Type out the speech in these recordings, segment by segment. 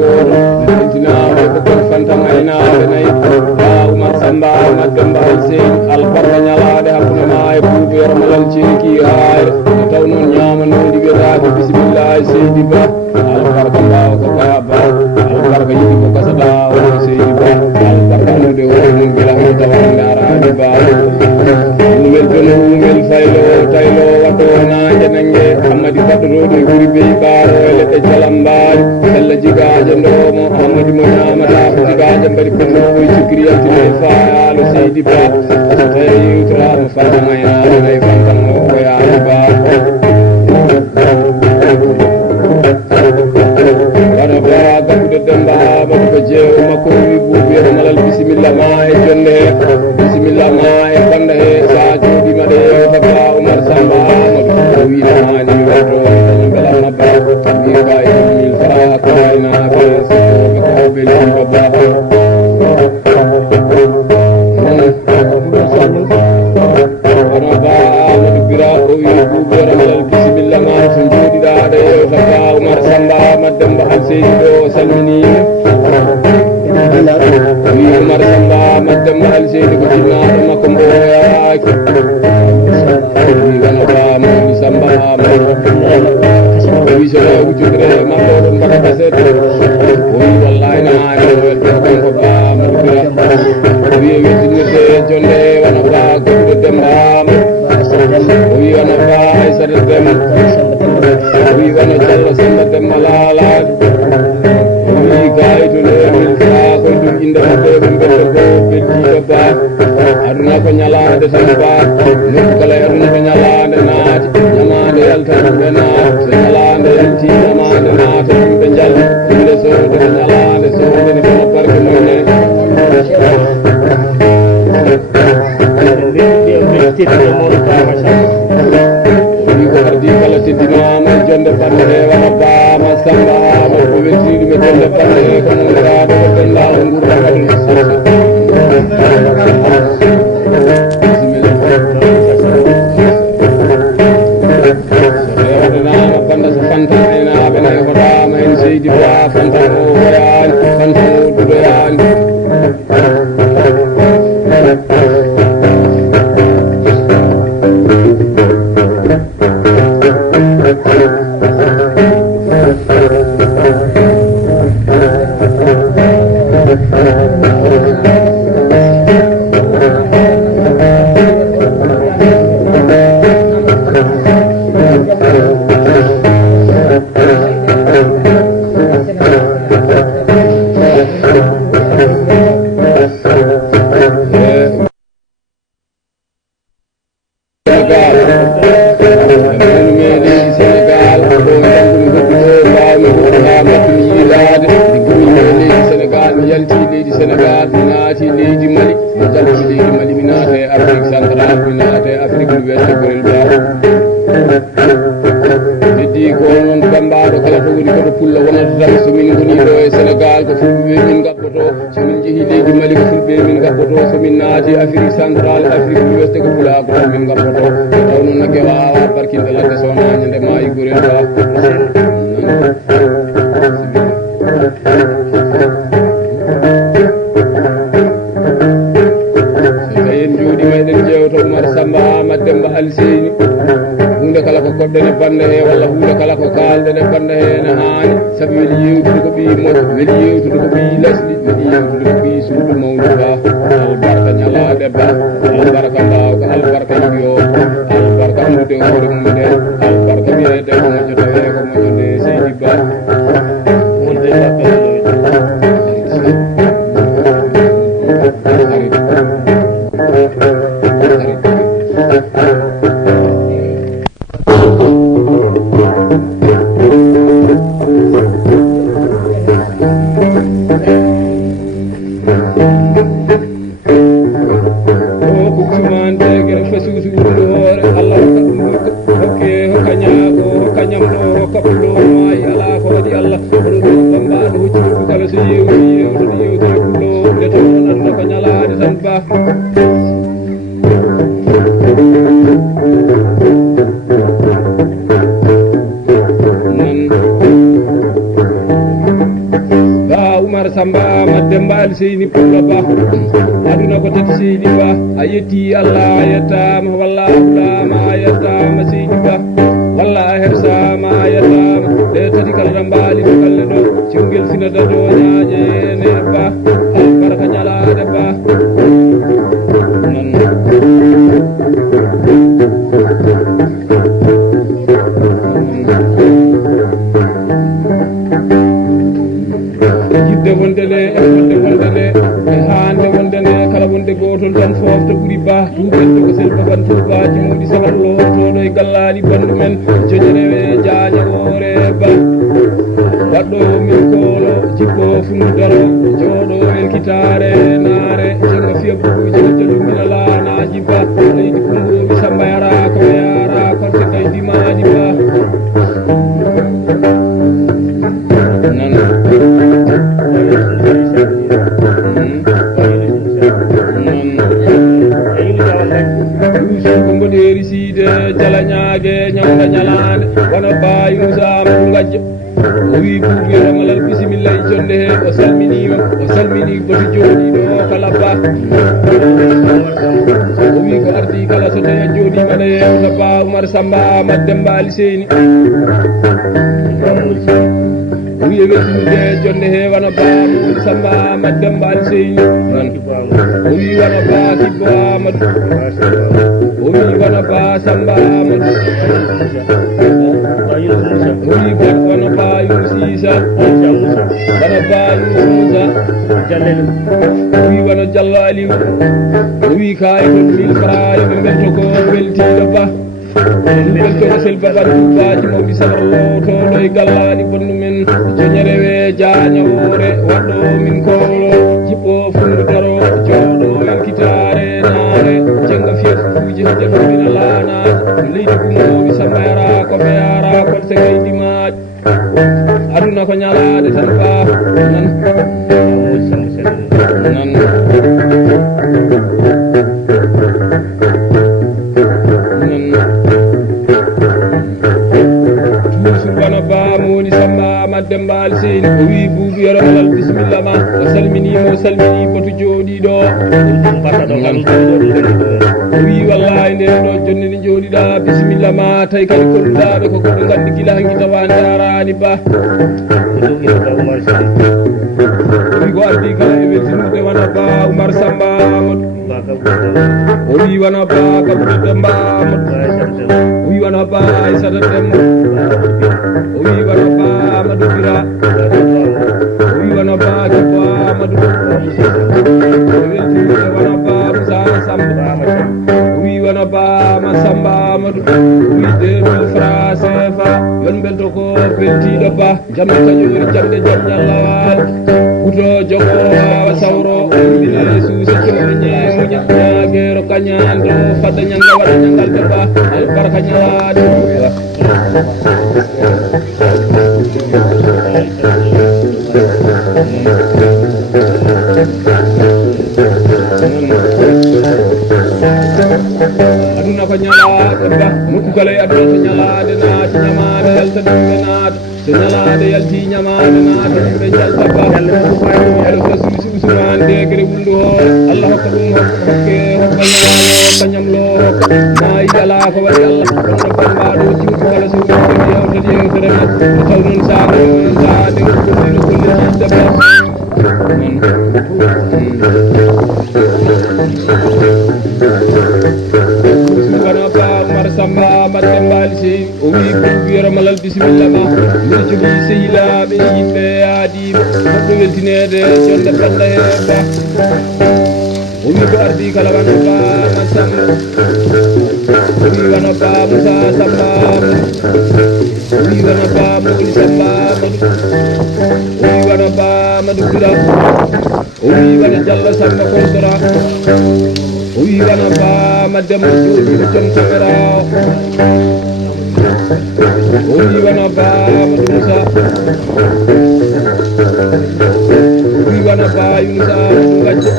Kala Seydi Ba albarka mbaw ko Baba albarka yidi ko kasada o Seydi Ba albarka no de o mun gila ko tawa ndara di Ba mel tono mel faylo taylo wato na janange Amadi Badro de guri be baro le te jalambal sella jiga jando mo Amadi mo nyamata ko jiga jambari ko no cikriya ti fa lo Seydi Ba tayi tra mo fa ngaya ay fantan ko ya Ba Waraba gabude demba mako jeew mako wibu biya malal bismillah ma e jonde bismillah ma e banda e sa jodi made Baba Umar Samba mo wi na ni wato bela mabba mi kay mil fa ko na be ko be Baba Waraba mo bira o wibu biya malal bismillah ma so jodi da de Baba Umar Samba madamba al Seydi salmini wi Umar Samba madamba al Seydi ko jinna makom o yaaki wi wana ba mo Samba wi so ko judre ma do mbaka kaset wi wallahi na do wel ko ba mo bira wi wi dinete jonde wana ba ko do demba wi wana ba ay sare dem wi wana jalla Samba dem malala wi gaytu le min fa ko dum inde de ko be Baba aduna ko nyalaade Samba no kala aduna ko nyalaade naati nyamaade yalta bena so nyalaade yanti nyamaade naati be jall inde so de nyalaade so de ko barke no ne di kala tidina ma jonde bande wana ba ma Samba ma ko weti me jonde bande ko ngara do dalla ngurra banda so fanta ina bene ko da ma en Seydi Ba fanta o yan fanta o do yan Afrique centrale Afrique du West ko fula ko min gapoto tawno na ke wawa barkinde la so ma nyande ma igure ba kayen jodi meden jewto Umar Samba mademba al Seydi hunde kala ko kodde ne bande he walla hunde kala ko kalde ne bande he na haani sabi weli yewtude ko bi mo weli yewtude ko bi lesdi weli yewtude ko bi suudu mawdu ba albarka nyalaade ba albarka mbaw ko albarka yo albarka mude ngore mude albarka mi de ko mo jotawe ko mo jode Seydi Ba wonde Samba mademba al Seydi Pullo Ba aduna ko tati Seydi Ba ayeti Allah ayata ma wallahi ma ayata ma Seydi Ba wallahi hersa ma ayata wadi kala mbali kalle do ciungel sinata do nyaane ba baraka nyalaade ba nan jidde wondele e wonde wondele e haande wondele kala wonde gotol tan fofta ɓuri ba tuubel to ko sel baban tuubaji mawɗi saballo toɗo e gallani bandu men joƴerewe jaañe woore ba waɗɗo min koolo jikko fundaro jooɗo welkitare naare jenga fiya bukuji jalu mina laanaji ba leydi kumboɓi samba yara ko yara konte kay dimaji ba nan ko mboɗeeri siide jala ñaage ñamda ñalaande wona bayi musama ɗu gajjo o wi buuɓiyoramalal bisimilla e jonde he o salminima o salmini boto jooɗiɗo kala ba o wi ko ardi kala so tawi a jooɗima ɗa yewta ba Oumar Samba Amadou Demba Ali Seyni o wi e weltinude jonde he wona ba Oumar Samba Amadou Demba Ali Seyni nan o wi wona ba Kibbo Amadou o wi wona ba Samba Amadou o wi wona ba Yunus Isa wona ba Yunus Moussa o wi wona Diallo Aliou o wi kaye ton 1000 francs yoɓe belto ko weltiɗo ba beltoɗo sel baban tubaji mawɗi sabarlo toɗo e gallaɗi bonnu men joñerewe jañawore waɗɗo min kolo jiɓɓo fundutaro jooɗo welkitare naare jenga fiyatuji jaɗumina laanaji leydi kumoɓi samba yara koɓe yara kotte kay dimaji aduna ko ñalade tan ba nan nan bana ba moni Samba Amadou Demba Ali Seyni o wi buubu yoromalal bisimilla ma o salminima o salmini boto jooɗiɗo o wi wallahi nden ɗo jonde nde jooɗiɗa bisimilla ma tawi kadi kolluɗaɓe ko koɓe gandi gila hanki tawa jarani ba o wi ko addi kala e weltinude wona ba Oumar Samba Amadou o wi wona ba Kaboudo Demba Amadou o wi wona ba Aissata Demba o wi wona ba Amadou Bira o wi wona ba Kibbo Amadou o weltinude wona ba Moussa Samba o wi wona ba Massamba Amadou o wi 2000 francs CFA yon belto ko beltiɗo ba jamde kañori jamde jam ñallawal kuto jogo wawa sawro mbine suusa coɗo ñeemo ñaguero kañando fadda ñanga waɗa ñangal de ba albarka ñalade aduna ko ñalade ba nokku kala e aduna to ñalade naati ñamade yalta ɗumɓe naata so ñalade yalti ñamade naata ɗumɓe jalta ba aɗa suusi usmane degre wuldu hoore Allah hokka ɗum hokke hokka ñaalo hokka ñamlo hokka ma yi ala ko waɗi Allah kono bambaɗo jiwtu kala so yewtata yewtere men o taw noon saade saade gollino golle jidda ba subhana ba Oumar Samba Amadou Demba Ali Seyni o wi buubu yoromalal bisimilla ma mbiɗa jogui sehilaɓe yimɓe yaadiɓe moɗɗo weltinede jonde balla he ba o wi ko ardi kala wona ba Massamba o wi wona ba Moussa Samba o wi wona ba Mawli Samba Amadou o wi wona ba Amadou Bira o wi wona Diallo Samba Kontora o wi wona ba Mademba jooɗiɗo joom kamera o wi wona ba Amadou Moussa o wi wona ba Yunus Amadou Gadja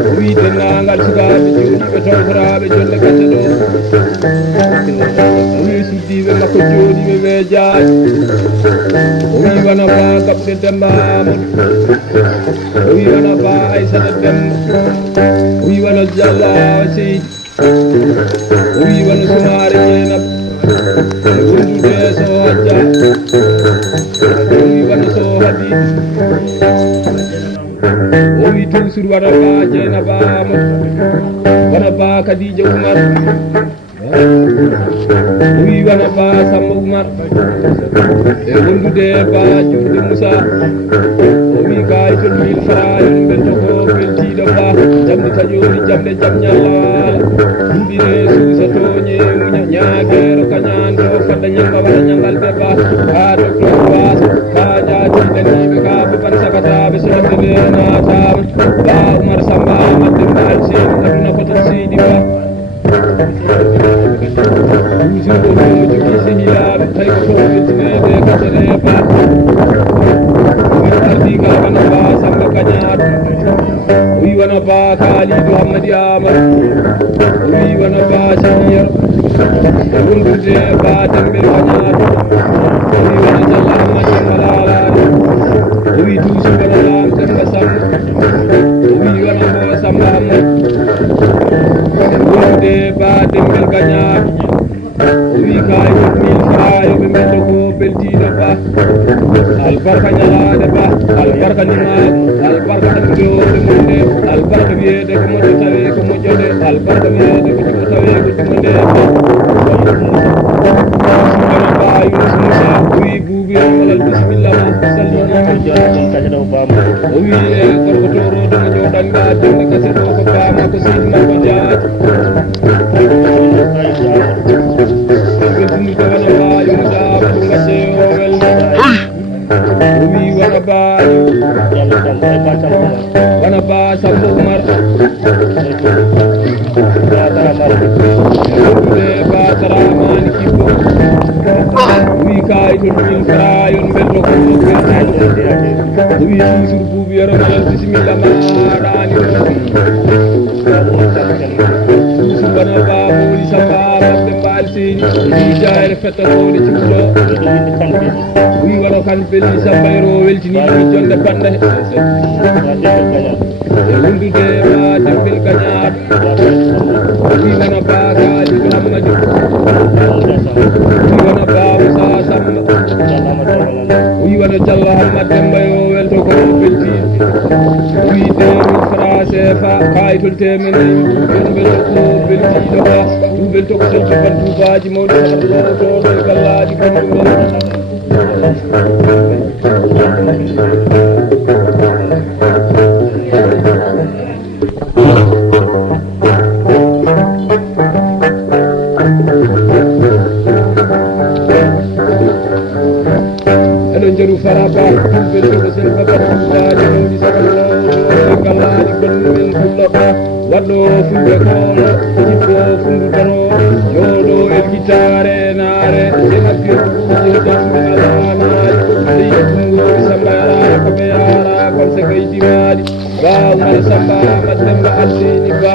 o wi dennagal sukaɓe jooɗiɓe tawtoraɓe jonde Gadja ɗo o wi suddiɓe makko jooɗiɓe weejaji o wi wona ba Kaboudo Demba Amadou o wi wona ba Aissata Demba o wi wona Diallo Seydi o wi wona Soumaré Dieynaba wondude so hajja o wi wana so hadi o wi toujours wana ba Dieynaba Amadou wana ba Khadija Oumar o wi wana ba Samba Oumar e wondude ba Djurde Moussa o wi kay to mil farayon belto ko beltiɗo ba jamde taƴori jamde jam ñallala ɗuɗine suusa toñe muña ñaguero kañando fadda ñamba waɗa ñangal ɓe ba ka docteur was ka jatiɗaniɓe ka baban sakataɓe sohde ɓe natama ba Oumar Samba madde mbal seni aduna ko tan seydi ba toujours ko ɗum jogui sehilaɓe tawi ko fof weltinede katere ba ardi ka wana ba Samba Kañaɗo o wi wana ba Kalidou Hammadi Amadou o wi wana ba Sahiyar e wondude ba Dembel Kañaɗo o wi wana Diallo Hammadi Malalade o wi toujours wana Lam Demba Samba o wi wana mo Samba Hammadi e wondude ba Dembel Kañaɗo o wi kay mil farayo ɓe mbelto ko beltiɗo ba albarka ñalade ba albarka nimaɗo albarka ɗamdode monde albarka wiyede ko moƴƴo tawi ko moƴƴode albarka wiyede ko juɓo tawi ko juɓode suɓana ba Yunus Moussa o wi buubi walal bisimilla ma salminima o wi e gorko toroɗo mo joɗanga jonde kase ɗo ko bama ko seydi makko jaati ɓe wana ba Yunus Amadou gadde o welde o wi wana ba Samba Oumar wondude ba Taramani Kibbo o wi kay to ɗumin farayon belɗo ko o wi toujours buubi yoro malal bisimilla maɗani toujours wana ba Mawli Samba Amadou mbal seni wi jayre fetta towde cimɗo wi wana kan belli Samba yero weltiniɗo jonde banda e wondude ba Dembel Kañaɗo wi wana ba Kalidou Hammadi wi wana ba Moussa Samba wi wana Diallo Hammad Demba yo welto ko beltiɗo wi 2000 francs CFA kayitol temene ɓen belto ko beltiɗo ba ɗum belto ko selto ban tubaji mawɗi saɗa ɗo ɗo gallaji banɗumen eɗen jaru faraba belto ko selba ban tubaji mawɗi saɗa ɗo gallaji banɗumen fullaɓa waɗɗo fulɓe kono jiɗɗo fundutano joɗo elkitare naare senabbirɗuji damɓe alanaji leyɗumuri Samba yarara koɓe yara kon se kaydimaɗi ba Oumar Samba Amadou Demba alseni ba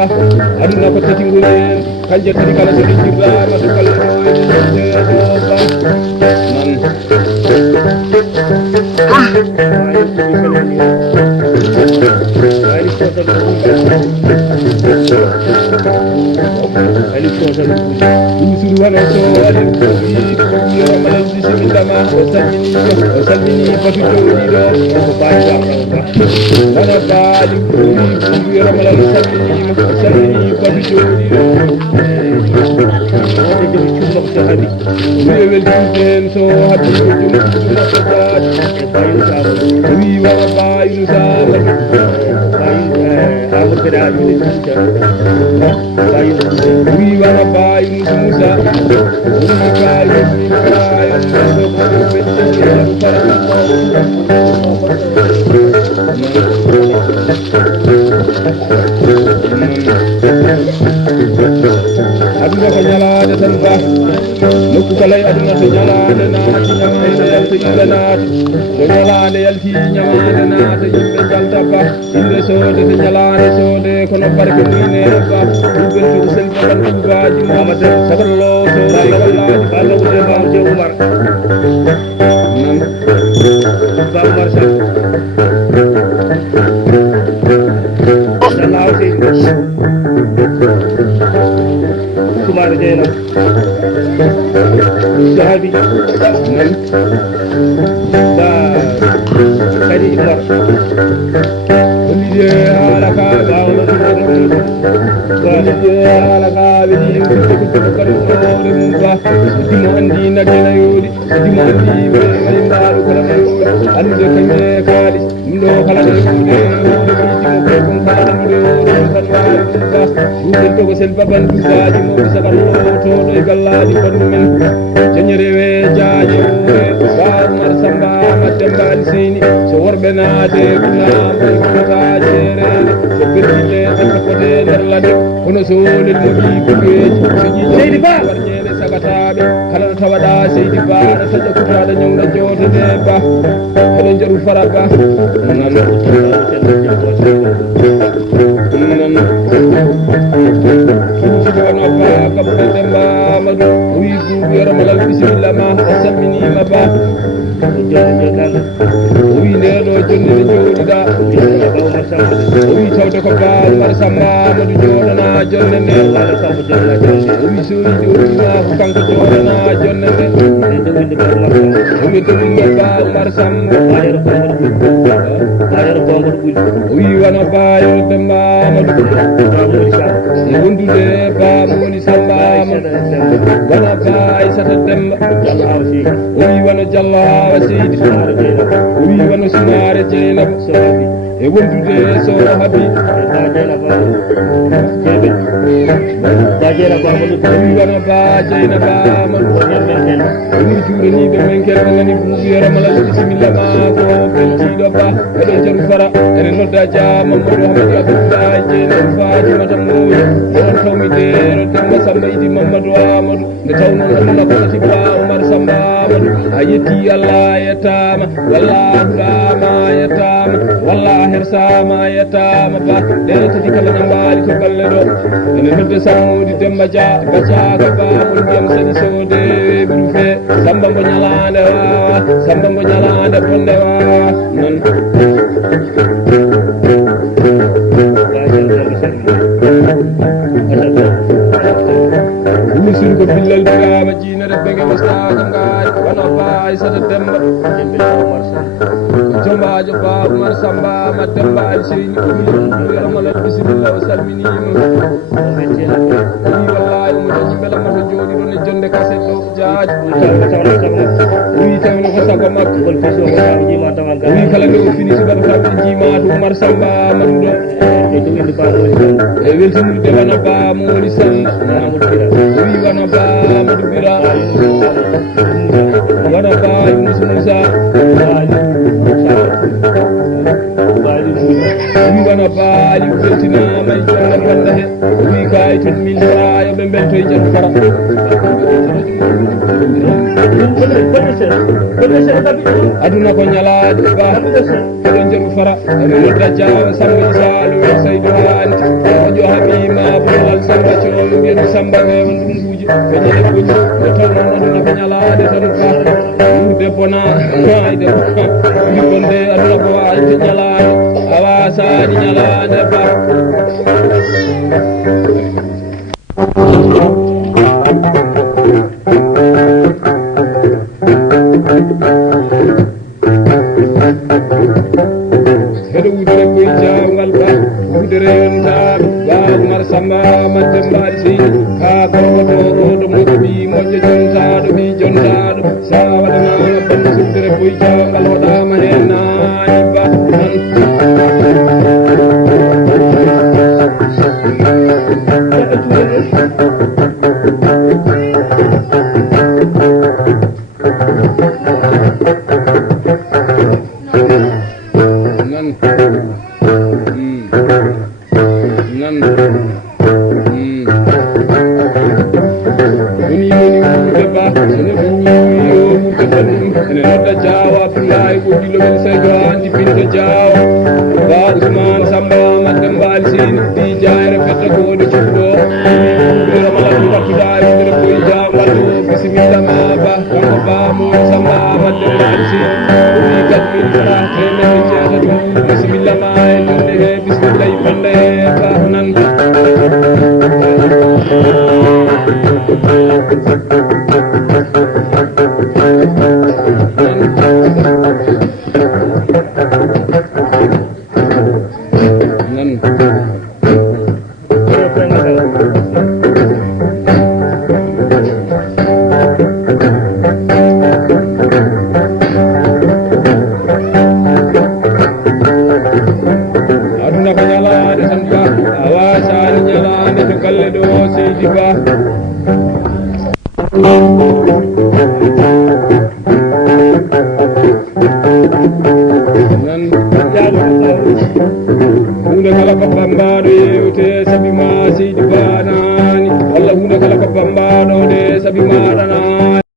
aduna ko tati ngoli en kanje tati kala so ɗijjirɗa Amadou kala ɗo eɗeɗo ba toujours wana so aɗen koɓi yo malal bisimilla ma o salmini batu jowɗiɗo ko baji wana ba Ali koɓi yo malal salminima o salmini batu jowɗiɗo wi weltinde en so habi ko jummakko jaati o wi wana ba Yunus Amadou wi wana ba Yunus Moussa o wi kay mil farayon belɗo ko beltiɗo aduna ko ñalade tan ba nokku kala e aduna so ñalade naati ñamade yalta yimɓe naata so ñalade yalti ñamade naata yimɓe jalta ba inde soode so ñalade soode kono barke ndine ba ɗuɓɓel to ko selbi tan tubaji mamade saballo so gallaji balawde bamje Oumar ba Oumar Sall Sahabi nan da kadi Umar wonde hala ka bawo wonde hala ka be di ko kadi do mum ba di mo andi na gena yodi di mo andi be wali ndaru ko lam yodi ande kanye kali ndo kala do yodi di mo ko kon kala do tan wa to ko sel baban du baji mo bisa kan to do galladi bandu men jenyerewe jaaje ba mar samba madembal sini so worbe naade kuna ko taajere so birde ko kote der lade kono so le mo bi bugeji so ji seydi ba warñede sagatabe kala do tawada seydi ba da taja kutada nyawda jote de ba edo jaru faraba nan Madu wigu biar malal bismillah ma asamini ma ba wi neno jonni ni jodida wi tawde ko ba mar samba madu jodana jonne ne wi suri jodina kanko jodana jonne ne wi to wi ba mar samba ayar ko wi wana ba yo demba madu wondude ba moni samba wana ba isata demba wi wana jalla wasidi wi wana sunare jeynab e wondude so habi bajera ba mo wi wana ba jeynab man wi juure ni be men kel ngani bu yara mala bismillah ma ko belti do ba e do jaru fara e nodda jama mo do hamdi abdullah jeynab fatima tammo on tawmi de demba samba idi mamadou amadou nde tawno Allah ko tibba umar samba amadou ayeti Allah yatama wallahu ma yatama wallahi hirsama yatama ba de tati kala nyambali to balle do ene nodde samudi demba ja gacha ga ba mun jam sani sode bu fe samba mo nyalande wa samba mo nyalande bonde wa non musul ko billal birama jina de bege mustaka ngai wana bay sata demba jomba joba umar samba mademba alseyni ko yaramala bismillah wa salmini wallahi mo taji bela mo jodi don jonde kaset do jaaj wi tawno ko sago makko wol fiso ko tawi ma tawal wi kala do fini ci baba fa jima to umar samba madudo e to indi ba e weltini de wana ba mo woni san wi wana ba madu bira wana ba yunus musa wi wana ba ali weltina may jonde wanda he wi kay to min fara be bento e jeeru fara aduna ko nyalaade ba ko jeeru fara e nodda jawa samba salu saydu anti o jo habima bulal samba ci on ngeen samba e on dum buji ko nyele buji ko tawno aduna ko nyalaade tan ba debbo na ay debbo ni bonde aduna ko ay nyalaade awa saadi nyalaade ba hedo wudere koy jawngal ba wudere yonta ba umar samba mademba alsi ka ko do mo bi mo jonta do bi jonta do sa wadana ban wudere koy jawngal wada ma hena ba Usman Samba Madam Balsin di Jair Petra woni cuɗɗo ramadan gartuɗa wiɗere koye jamallo bisimilla ma ba kanko bamo samba madde alsi wi 4000 francs temedde jeetato bisimilla ma e jonde he bisimilla yimɓande he ba nan aduna ko ñalade tan ba ala sani ñalade to galle ɗo seydi ba nan hunde kala ko bambaɗo yewte saabi ma